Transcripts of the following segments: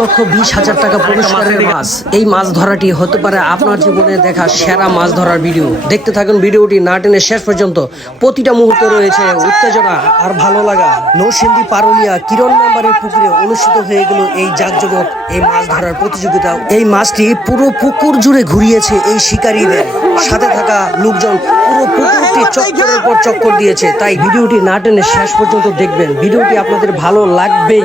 লক্ষ বিশ হাজার টাকা পুরস্কারের মাছ। এই মাছ ধরাটি হতে পারে আপনার জীবনে দেখা সেরা মাছ ধরার ভিডিও। দেখতে থাকুন ভিডিওটি না টেনে শেষ পর্যন্ত। প্রতিটা মুহূর্তে রয়েছে উত্তেজনা আর ভালো লাগা। নৌসিন্দি পারুলিয়া কিরণ মেম্বারের পুকুরে অনুষ্ঠিত হয়ে গেল এই জাকজমক এই মাছ ধরার প্রতিযোগিতা। এই মাছটি পুরো পুকুর জুড়ে ঘুরিয়েছে এই শিকারীদের। সাথে থাকা লোকজন পুরো পুকুরটি চক্করের পর চক্কর দিয়েছে। তাই ভিডিওটি না টেনে শেষ পর্যন্ত দেখবেন। ভিডিওটি আপনাদের ভালো লাগবেই।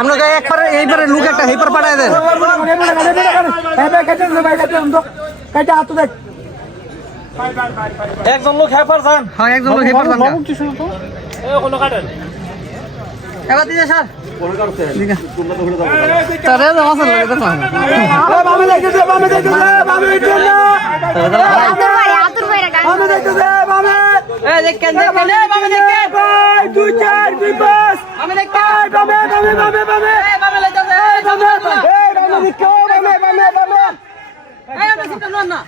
আপনাকে একবার এইবারে লুক একটা হেপার পাঠায় দেন। একজন লোক হ্যাপার যান। হ্যাঁ একদম লোক হেপার দেন এবার দিতে স্যার। তারে জমা তো ভাই ভাই এই দেখেন দেখেন। এই বাবা দেখেন দুই চার দুই পাঁচ। আমি দেখেন। বাবা বাবা বাবা বাবা এই বাবা লাইতাছে এই বাবা এই বাবা দেখো বাবা বাবা বাবা এই আমরা সিস্টেম না।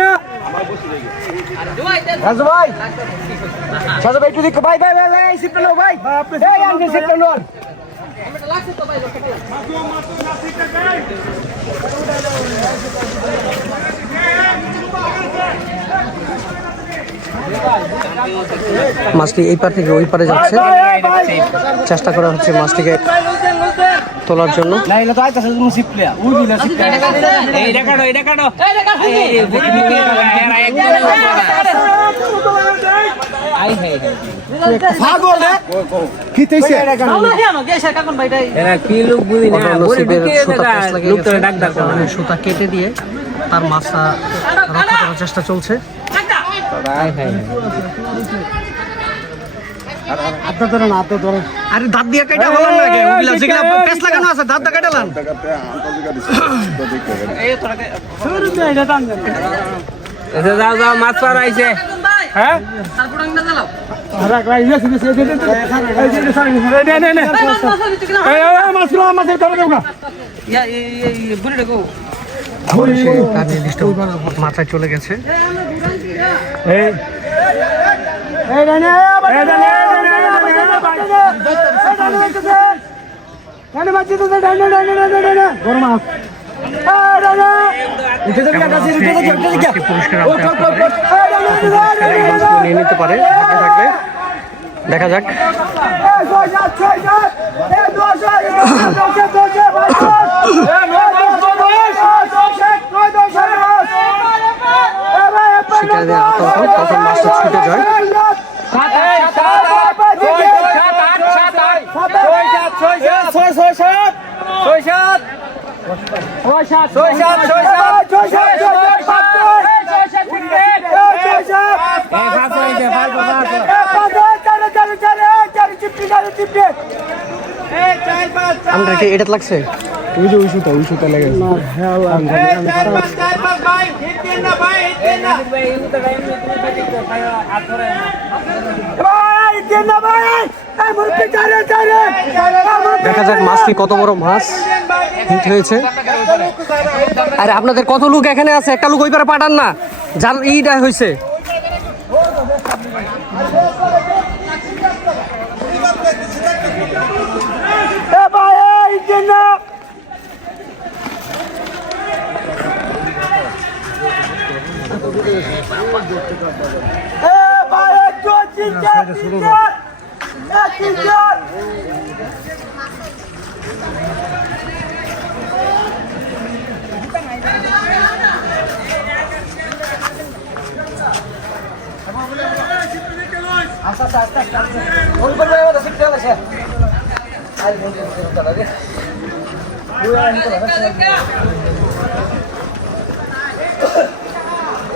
না। রাজু ভাই। সাজু ভাই একটু দেখো। ভাই ভাই ভাই ভাই ভাই এই আঙ্কেল সিটটা নাও মাছটি এই ওই পারে যাচ্ছে চেষ্টা করা হচ্ছে মাছটিকে তোলার জন্য না তো সিট প্লেয়ার ওই বিলা সিট এই রেকর্ড এই রেকর্ড পাগল রে কি তৈছে এরা কি লোক বুঝি না? অন্য বলে নসিবের ঢুকিয়ে সুতা দেখা পেঁচ লাগিয়ে লোক তো গেছে। ডাক ডাক করে। মানে সুতা কেটে দিয়ে তার মাছটা রক্ষা করার চেষ্টা চলছে। আরে দাঁত দিয়ে কেটে হলাম না কে ওগুলা যেগুলা পেঁচ লাগানো আছে দাঁত দিয়ে কেটেলাম এসে যাও যাও মাছ পার আইছে হ্যাঁ আরে ভাই ইয়ে এই যে সারি নে নে নে এই এই মাছ লো মাছ ধরে দেবো সে তার নির্দিষ্ট মাথায় চলে গেছে এই এই নে নে এই নে নে মাছটি পুরস্কার আছে নিয়ে নিতে পারে ভাগ্যে থাকলে দেখা যাক শিকারীদের আতঙ্ক তখন মাছটা ছুটে যায়? আমরা কি এটা লাগছে? ওই যে ওই সুতা ওই সুতা লেগে দেখা যাক মাছটি কত বড় মাছ হিট হয়েছে। আরে আপনাদের কত লোক এখানে আছে? একটা লোক ওই পারে পাঠান না। যার ইটা হয়েছে। জানি বলো তো বলো তো বললে কন্ট্রোল করল আরে ওনার সাথে বলেন ভাই হ্যাঁ আরে এদিক থেকে থেকে নিয়ে বলো না বলো না বলো না তুমি সর সর সর আধা টান তো বেলে লাগবে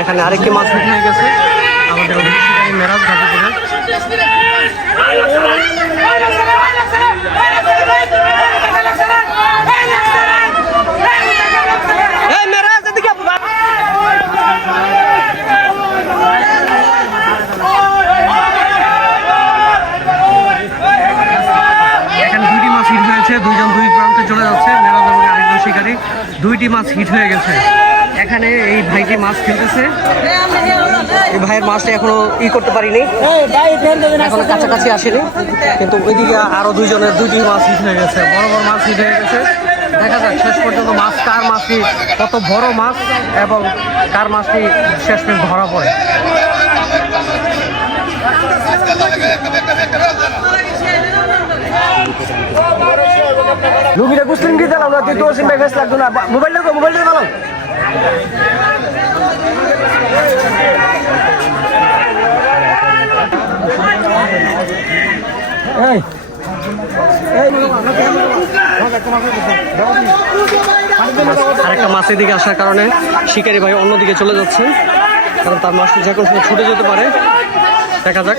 এখানে আরেকটি মাছ হিট হয়ে গেছে। আমাদের অভিষেকারী মেরাজ হয়েছে দুইজন দুই প্রান্তে চলে যাচ্ছে মেরাজ এবং আরেকজন শিকারী দুইটি মাছ হিট হয়ে গেছে। এখানে এই ভাইটি মাছ খেলতেছে। এই ভাইয়ের মাছটা এখনও ই করতে পারিনি। এখনও কাছাকাছি আসেনি। কিন্তু ওইদিকে আরও দুইজনের দুইটি মাছ হিট হয়ে গেছে। বড় বড় মাছ হিট হয়ে গেছে। দেখা যাক শেষ পর্যন্ত মাছ কার মাছটি কত বড় মাছ এবং কার মাছটি শেষ পর্যন্ত ধরা পড়ে। লুকিটা কুসলিম কি দিলাম, না তুই সিম ফেস লাগতো না। মোবাইল লাগো মোবাইল দিলাম এই আরেকটা মাছের দিকে আসার কারণে শিকারি ভাই অন্যদিকে চলে যাচ্ছে। কারণ তার মাছটি যে কোনো ছুটে যেতে পারে। দেখা যাক।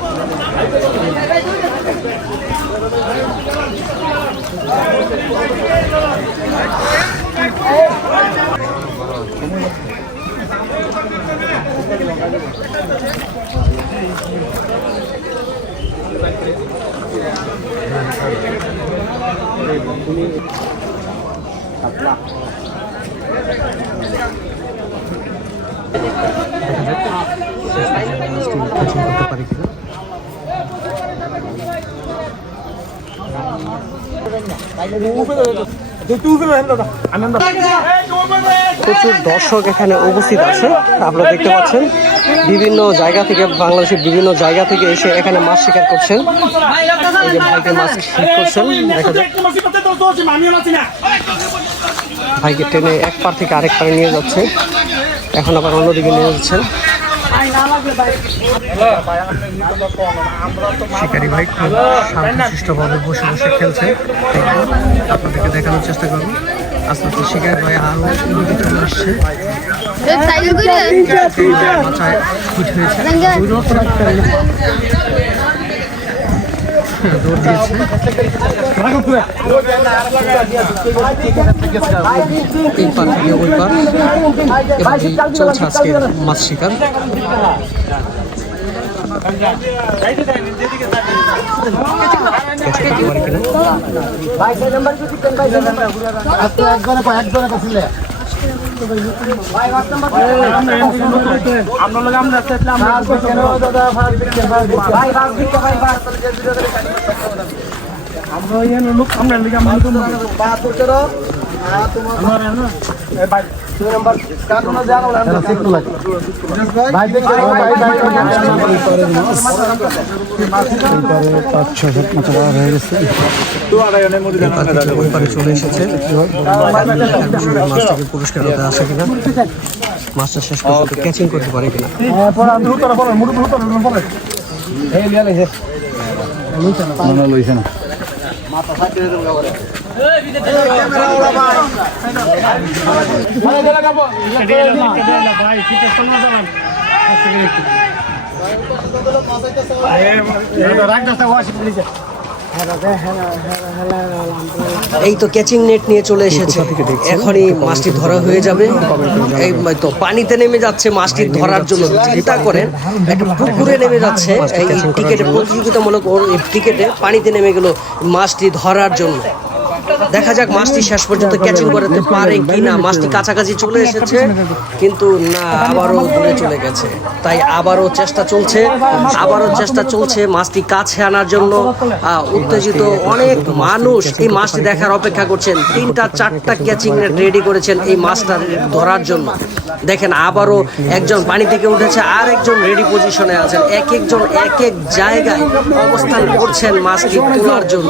প্রচুর দর্শক এখানে উপস্থিত আছে, আপনারা দেখতে পাচ্ছেন। বিভিন্ন জায়গা থেকে, বাংলাদেশের বিভিন্ন জায়গা থেকে এসে এখানে মাছ শিকার করছেন। ভাইকে মাছ করছেন ভাইকে টেনে এক পার থেকে আরেক পারে নিয়ে যাচ্ছে। এখন আবার অন্যদিকে নিয়ে যাচ্ছেন। শিকারি ভাই খুব শান্তশিষ্টভাবে বসে বসে খেলছে। আপনাদেরকে দেখানোর চেষ্টা করব। আস্তে আস্তে শিকারি ভাই আরও চলে আসছে। মাথায় হয়েছে। দৌড় এই পার থেকে ওই পার এভাবেই চলছে আজকে মাছ শিকার ক্যাচ করতে পারে আমরা লোক আমরা আসলে আমরা দাদা ইয়ে হয়ে ওই পারে চলে এসেছে মাছটাকে পুরস্কার আসে কিনা শেষ পর্যন্ত পারে কিনা লইছে না এই তো ক্যাচিং নেট নিয়ে চলে এসেছে। এখনই মাছটি ধরা হয়ে যাবে। এই তো পানিতে নেমে যাচ্ছে মাছটি ধরার জন্য। চিন্তা করেন একটা পুকুরে নেমে যাচ্ছে। এই টিকেটে প্রতিযোগিতামূলক ওর টিকেটে পানিতে নেমে গেল মাছটি ধরার জন্য। দেখা যাক, মাছটি শেষ পর্যন্ত ক্যাচিং করতে পারে কি না মাছটি কাছাকাছি চলে এসেছে, কিন্তু না, আবারও দূরে চলে গেছে। তাই আবারও চেষ্টা চলছে, আবারও চেষ্টা চলছে মাছটি কাছে আনার জন্য। উত্তেজিত অনেক মানুষ এই মাছটি দেখার অপেক্ষা করছেন। তিনটা, চারটা ক্যাচিং নেট রেডি করেছেন এই মাছটা ধরার জন্য। দেখেন, আবারও একজন পানি থেকে উঠেছে আর একজন রেডি পজিশনে আছেন। এক একজন, এক এক জায়গায় অবস্থান করছেন মাছটি তোলার জন্য।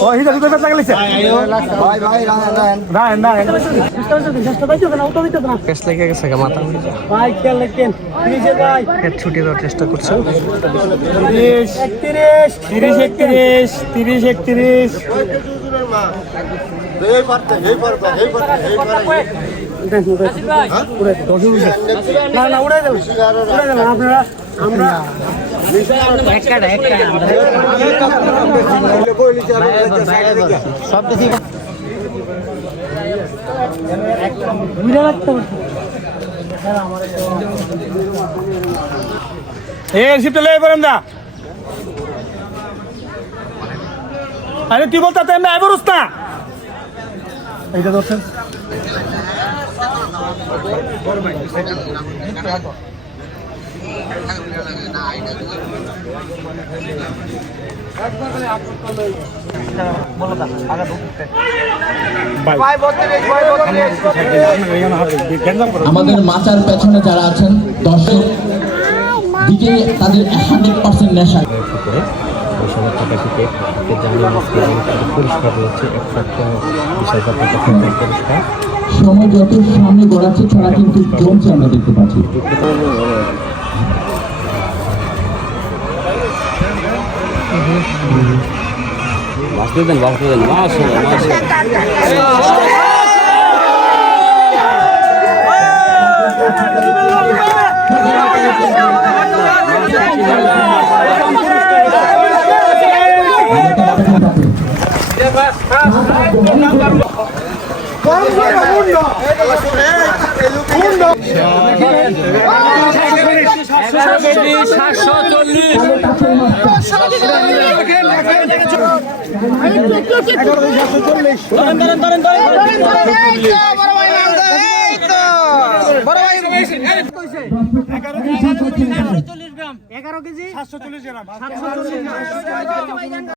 ও হিদা দুটো বেটা গেছে ভাই ভাই রান রান না না চেষ্টা পাইছো না উঠো দিতে না পেস লেগে গেছে গা মাথা ভাই খেয়াল রাখেন তিরিশে ভাই। হেড ছুটিয়ে দেওয়ার চেষ্টা করছে। তিরিশ একত্রিশ তিরিশ একত্রিশ তিরিশ একত্রিশ। না না উড়াই দেবেন উড়াই দেবেন আপনারা আমরা পড়েন দা। আরে তুই বলতে তেমনি আইবরস না। এইটা ধরছেন। আমাদের মাচার পেছনে যারা আছেন, দর্শক, দিকে তাদের হান্ড্রেড পার্সেন্ট নেশা। সময় যত সামনে গড়াচ্ছে ছড়া কিন্তু জমছে আমরা দেখতে পাচ্ছি। বাঁচতে দেন বাঁচতে দেন সাতশো চল্লিশ এগারো কেজি সাতশো চল্লিশ গ্রাম।